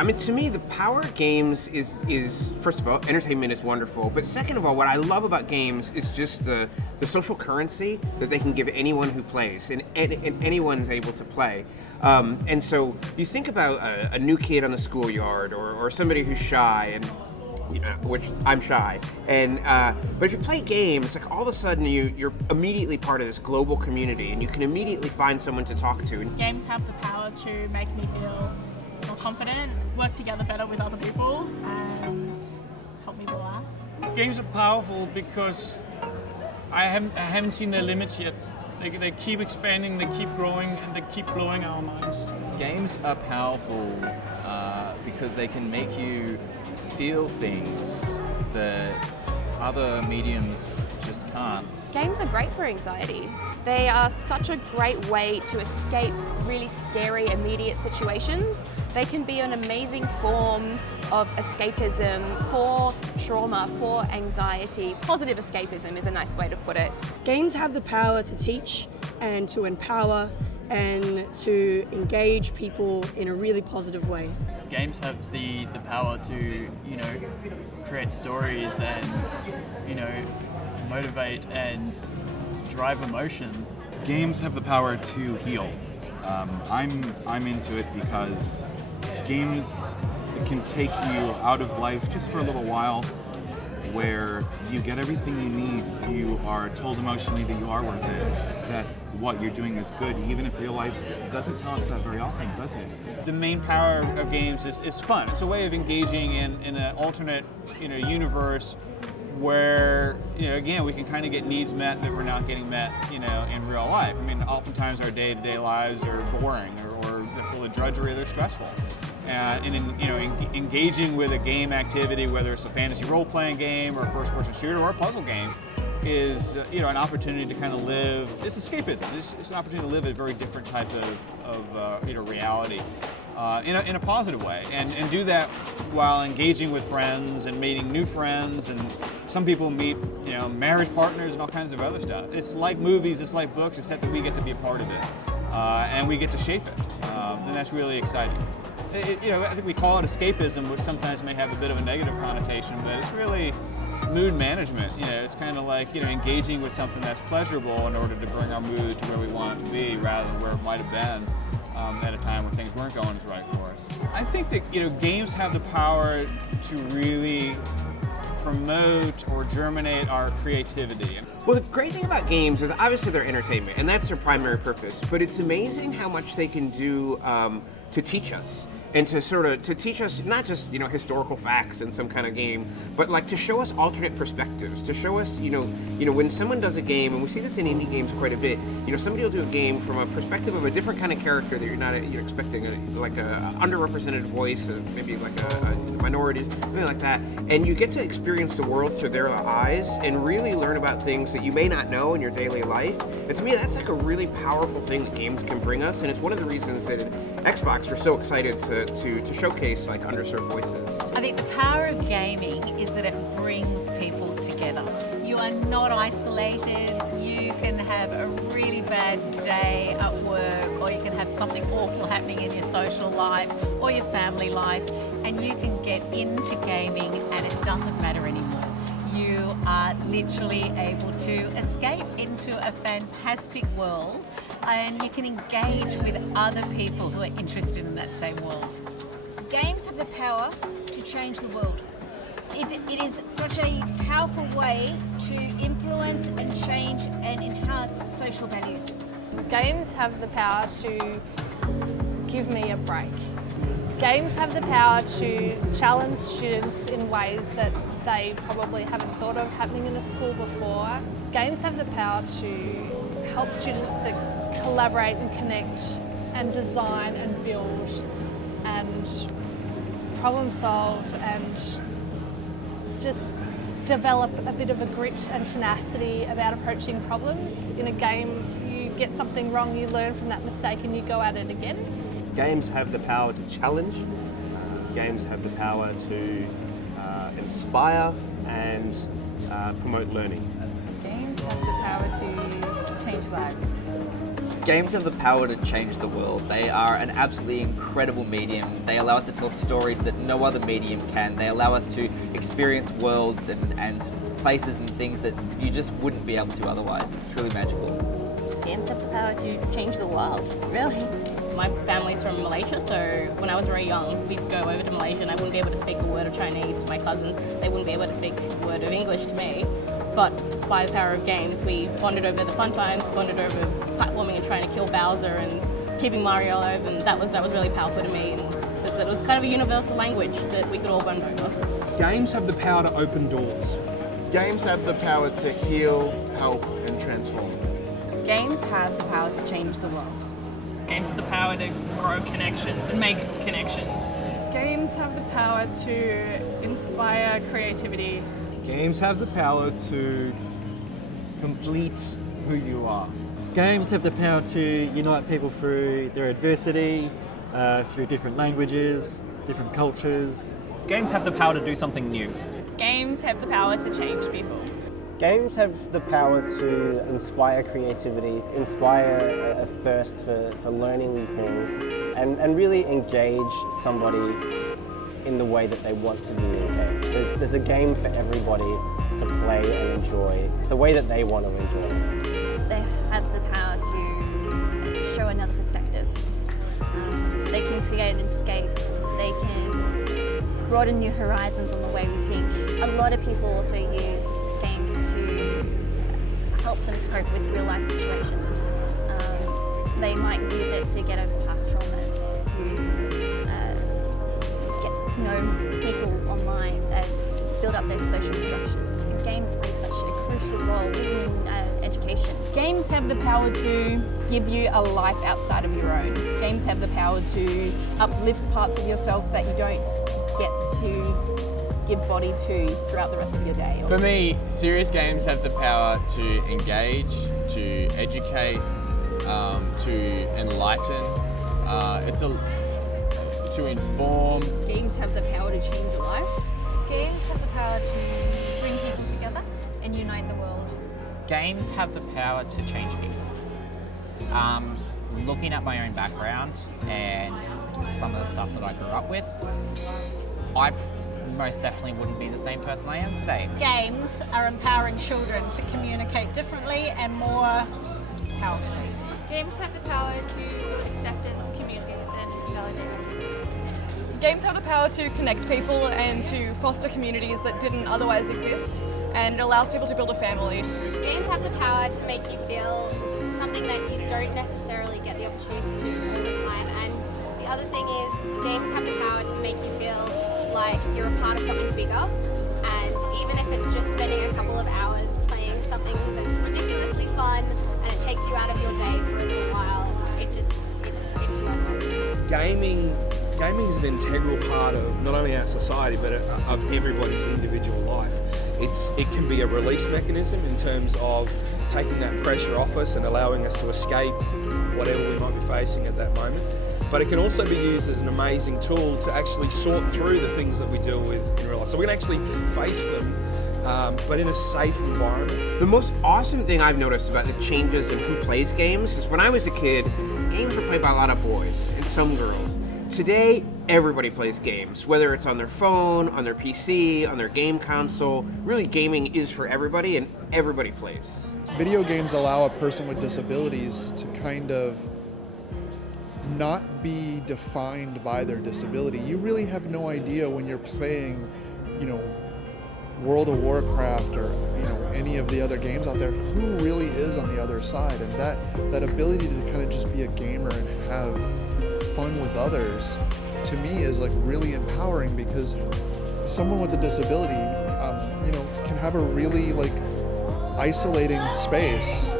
I mean, to me, the power of games is first of all, entertainment is wonderful. But second of all, what I love about games is just the social currency that they can give anyone who plays, and anyone's able to play. And so you think about a new kid on the schoolyard, or somebody who's shy, and which I'm shy, and but if you play games, like all of a sudden you're immediately part of this global community, and you can immediately find someone to talk to. Games have the power to make me feel more confident, work together better with other people, and help me relax. Games are powerful because I haven't seen their limits yet. They keep expanding, they keep growing, and they keep blowing our minds. Games are powerful because they can make you feel things that other mediums just can't. Games are great for anxiety. They are such a great way to escape really scary, immediate situations. They can be an amazing form of escapism for trauma, for anxiety. Positive escapism is a nice way to put it. Games have the power to teach and to empower and to engage people in a really positive way. Games have the power to, create stories and, motivate and drive emotion. Games have the power to heal. I'm into it because games can take you out of life just for a little while, where you get everything you need. You are told emotionally that you are worth it, that what you're doing is good, even if real life doesn't tell us that very often, does it? The main power of games is fun. It's a way of engaging in an alternate, universe where, again, we can kind of get needs met that we're not getting met, in real life. I mean, oftentimes our day-to-day lives are boring or they're full of drudgery or they're stressful. And engaging with a game activity, whether it's a fantasy role-playing game or a first-person shooter or a puzzle game, is an opportunity to kind of live. It's escapism. It's an opportunity to live a very different type of reality in a positive way, and do that while engaging with friends and meeting new friends. And some people meet marriage partners and all kinds of other stuff. It's like movies. It's like books, except that we get to be a part of it and we get to shape it, and that's really exciting. I think we call it escapism, which sometimes may have a bit of a negative connotation, but it's really mood management. It's kind of like engaging with something that's pleasurable in order to bring our mood to where we want it to be, rather than where it might have been at a time when things weren't going right for us. I think that games have the power to really promote or germinate our creativity. Well, the great thing about games is obviously they're entertainment, and that's their primary purpose. But it's amazing how much they can do to teach us, and to teach us not just historical facts in some kind of game, but like to show us alternate perspectives, to show us when someone does a game, and we see this in indie games quite a bit. Somebody will do a game from a perspective of a different kind of character that you're expecting, like a underrepresented voice, maybe like a minority, something like that, and you get to experience the world through their eyes and really learn about things that you may not know in your daily life. And to me, that's like a really powerful thing that games can bring us, and it's one of the reasons that at Xbox we're so excited to showcase like underserved voices. I think the power of gaming is that it brings people together. You are not isolated. You can have a really bad day at work, or you can have something awful happening in your social life or your family life, and you can get into gaming and it doesn't matter anymore. You are literally able to escape into a fantastic world, and you can engage with other people who are interested in that same world. Games have the power to change the world. It is such a powerful way to influence and change and enhance social values. Games have the power to give me a break. Games have the power to challenge students in ways that they probably haven't thought of happening in a school before. Games have the power to help students to collaborate and connect and design and build and problem solve and just develop a bit of a grit and tenacity about approaching problems. In a game, you get something wrong, you learn from that mistake and you go at it again. Games have the power to challenge. Games have the power to inspire and promote learning. Games have the power to change lives. Games have the power to change the world. They are an absolutely incredible medium. They allow us to tell stories that no other medium can. They allow us to experience worlds and places and things that you just wouldn't be able to otherwise. It's truly magical. Games have the power to change the world, really. My family's from Malaysia, so when I was very young, we'd go over to Malaysia and I wouldn't be able to speak a word of Chinese to my cousins. They wouldn't be able to speak a word of English to me. But by the power of games, we bonded over the fun times, bonded over platforming and trying to kill Bowser and keeping Mario alive, and that was really powerful to me. And since it was kind of a universal language that we could all bond over. Games have the power to open doors. Games have the power to heal, help, and transform. Games have the power to change the world. Games have the power to grow connections and make connections. Games have the power to inspire creativity. Games have the power to complete who you are. Games have the power to unite people through their adversity, through different languages, different cultures. Games have the power to do something new. Games have the power to change people. Games have the power to inspire creativity, inspire a thirst for learning new things, and really engage somebody in the way that they want to be engaged. There's a game for everybody to play and enjoy the way that they want to enjoy it. They have the power to show another perspective. They can create an escape. They can broaden new horizons on the way we think. A lot of people also use games to help them cope with real life situations. They might use it to get over past traumas, to get to know people online and build up their social structures. And games play such a crucial role even in education. Games have the power to give you a life outside of your own. Games have the power to uplift parts of yourself that you don't get to give body to throughout the rest of your day. For me, serious games have the power to engage, to educate, to enlighten, to inform. Games have the power to change your life. Games have the power to bring people together and unite the world. Games have the power to change people. Looking at my own background and some of the stuff that I grew up with, I most definitely wouldn't be the same person I am today. Games are empowering children to communicate differently and more powerfully. Games have the power to build acceptance, communities, and validate. Games have the power to connect people and to foster communities that didn't otherwise exist, and it allows people to build a family. Games have the power to make you feel something that you don't necessarily get the opportunity to do all the time. And the other thing is, games have the power to make you feel like you're a part of something bigger. And even if it's just spending a couple of hours playing something that's ridiculously fun and it takes you out of your day for a little while, it's worth it. Gaming is an integral part of not only our society but of everybody's individual life. It can be a release mechanism in terms of taking that pressure off us and allowing us to escape whatever we might be facing at that moment. But it can also be used as an amazing tool to actually sort through the things that we deal with in real life. So we can actually face them, but in a safe environment. The most awesome thing I've noticed about the changes in who plays games is when I was a kid, games were played by a lot of boys and some girls. Today, everybody plays games, whether it's on their phone, on their PC, on their game console. Really, gaming is for everybody and everybody plays. Video games allow a person with disabilities to kind of not be defined by their disability. You really have no idea when you're playing, World of Warcraft or any of the other games out there, who really is on the other side. And that ability to kind of just be a gamer and have fun with others, to me, is like really empowering, because someone with a disability, can have a really isolating space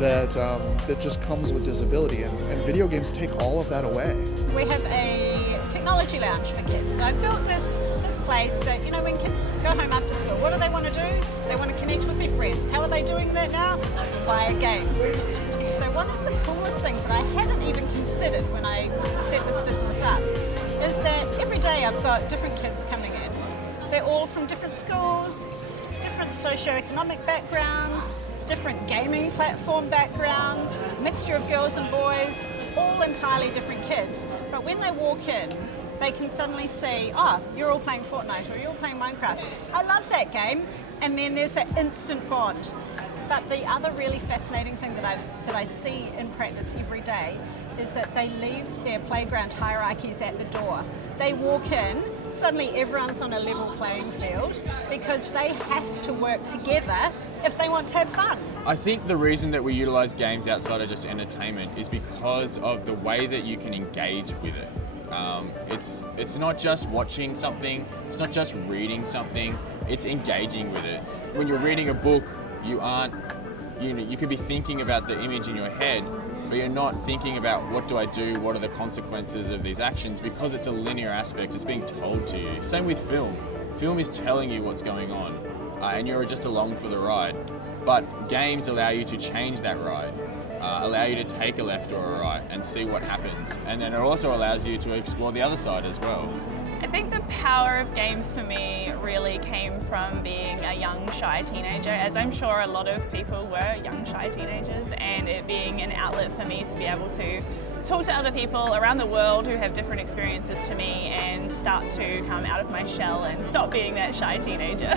that just comes with disability, and video games take all of that away. We have a technology lounge for kids. So I've built this place that, when kids go home after school, what do they want to do? They want to connect with their friends. How are they doing that now? Via games. So one of the coolest things that I hadn't even considered when I set this business up is that every day I've got different kids coming in. They're all from different schools, different socioeconomic backgrounds, different gaming platform backgrounds, mixture of girls and boys, all entirely different kids. But when they walk in, they can suddenly see, oh, you're all playing Fortnite or you're all playing Minecraft. I love that game. And then there's that instant bond. But the other really fascinating thing that I see in practice every day is that they leave their playground hierarchies at the door. They walk in, suddenly everyone's on a level playing field because they have to work together if they want to have fun. I think the reason that we utilise games outside of just entertainment is because of the way that you can engage with it. It's not just watching something, it's not just reading something, it's engaging with it. When you're reading a book, you could be thinking about the image in your head, but you're not thinking about what do I do, what are the consequences of these actions, because it's a linear aspect, it's being told to you. Same with film. Film is telling you what's going on, and you're just along for the ride. But games allow you to change that ride, allow you to take a left or a right and see what happens. And then it also allows you to explore the other side as well. I think the power of games for me really came from being a young, shy teenager, as I'm sure a lot of people were young, shy teenagers, and it being an outlet for me to be able to talk to other people around the world who have different experiences to me and start to come out of my shell and stop being that shy teenager.